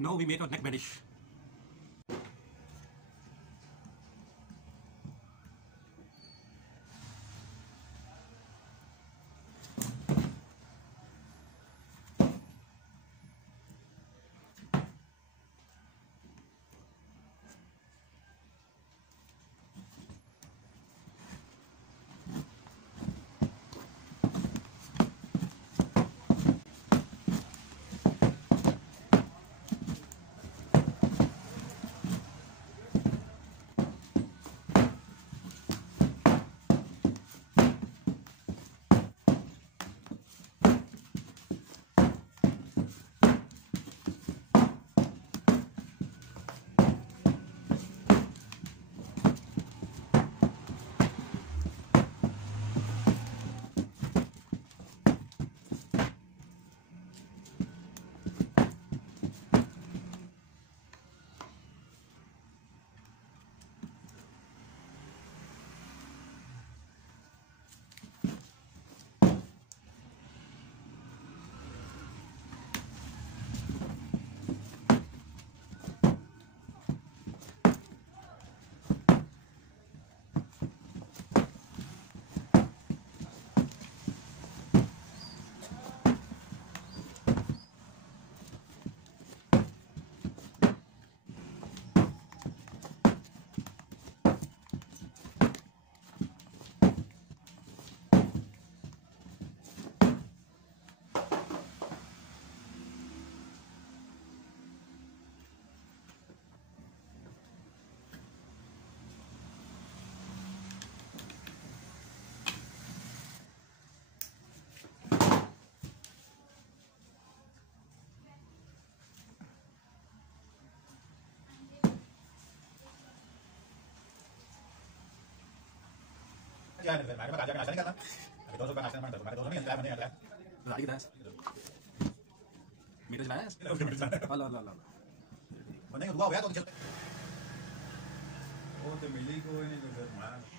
Now we make our neck bandage. Jangan, mereka bakal jangan asal kan? Tapi dosa kan asal mana? Mereka dosa ni yang mana yang Lagi das. Meter jelas. Allah Allah Allah. Mana yang dua ya tu? Oh, tu milik ko ini tu, mas.